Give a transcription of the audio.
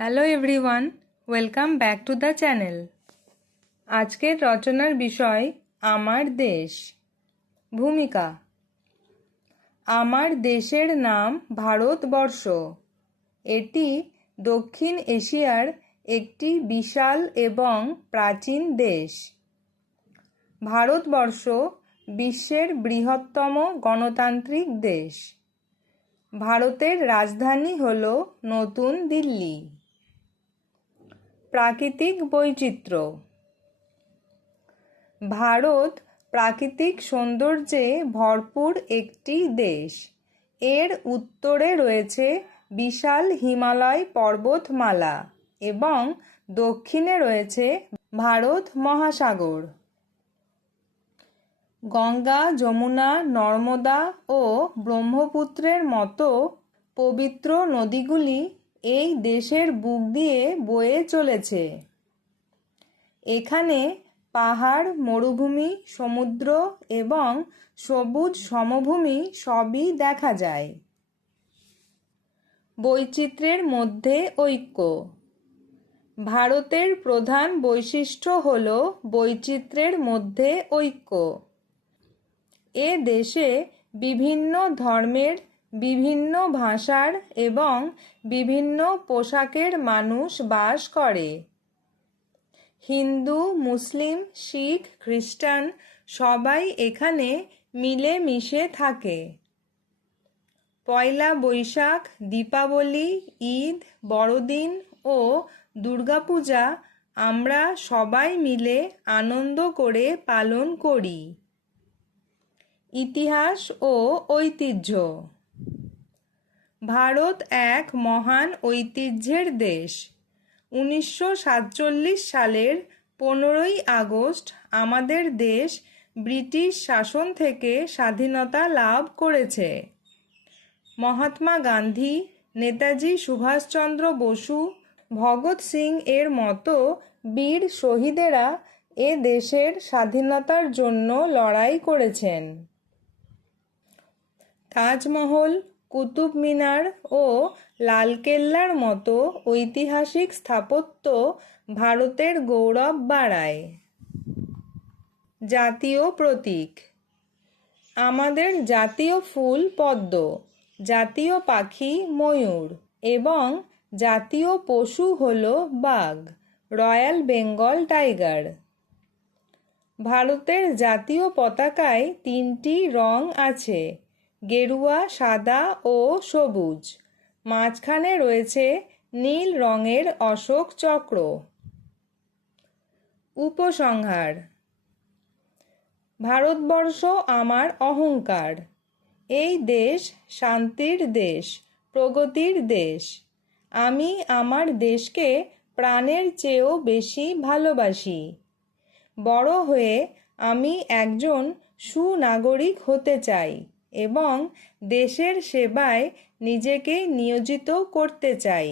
Hello everyone, welcome back to the channel. আজকের রচনার বিষয় আমার দেশ। ভূমিকা: আমার দেশের নাম ভারতবর্ষ। এটি দক্ষিণ এশিয়ার একটি বিশাল এবং প্রাচীন দেশ। ভারতবর্ষ বিশ্বের বৃহত্তম গণতান্ত্রিক দেশ। ভারতের রাজধানী হল নতুন দিল্লি। প্রাকৃতিক বৈচিত্র্য: ভারত প্রাকৃতিক সৌন্দর্যে ভরপুর একটি দেশ। এর উত্তরে রয়েছে বিশাল হিমালয় পর্বতমালা এবং দক্ষিণে রয়েছে ভারত মহাসাগর। গঙ্গা, যমুনা, নর্মদা ও ব্রহ্মপুত্রের মতো পবিত্র নদীগুলি এই দেশের বুক দিয়ে বয়ে চলেছে। এখানে পাহাড়, মরুভূমি, সমুদ্র এবং সবুজ সমভূমি সবই দেখা যায়। বৈচিত্র্যের মধ্যে ঐক্য: ভারতের প্রধান বৈশিষ্ট্য হল বৈচিত্র্যের মধ্যে ঐক্য। এ দেশে বিভিন্ন ধর্মের, বিভিন্ন ভাষার এবং বিভিন্ন পোশাকের মানুষ বাস করে। হিন্দু, মুসলিম, শিখ, খ্রিস্টান সবাই এখানে মিলেমিশে থাকে। পয়লা বৈশাখ, দীপাবলি, ঈদ, বড়দিন ও দুর্গাপূজা আমরা সবাই মিলে আনন্দ করে পালন করি। ইতিহাস ও ঐতিহ্য: ভারত এক মহান ঐতিহ্যের দেশ। 1947 সালের 15ই আগস্ট আমাদের দেশ ব্রিটিশ শাসন থেকে স্বাধীনতা লাভ করেছে। মহাত্মা গান্ধী, নেতাজি সুভাষচন্দ্র বসু, ভগৎ সিং এর মতো বীর শহীদেরা এ দেশের স্বাধীনতার জন্য লড়াই করেছেন। তাজমহল, কুতুব মিনার ও লালকেল্লার মতো ঐতিহাসিক স্থাপত্য ভারতের গৌরব বাড়ায়। জাতীয় প্রতীক: আমাদের জাতীয় ফুল পদ্ম, জাতীয় পাখি ময়ূর এবং জাতীয় পশু হল বাঘ, রয়্যাল বেঙ্গল টাইগার। ভারতের জাতীয় পতাকায় 3টি রং আছে: গেরুয়া, সাদা ও সবুজ। মাঝখানে রয়েছে নীল রঙের অশোক চক্র। উপসংহার: ভারতবর্ষ আমার অহংকার। এই দেশ শান্তির দেশ, প্রগতির দেশ। আমি আমার দেশকে প্রাণের চেয়েও বেশি ভালোবাসি। বড় হয়ে আমি একজন সুনাগরিক হতে চাই এবং দেশের সেবায় নিজেকে নিয়োজিত করতে চাই।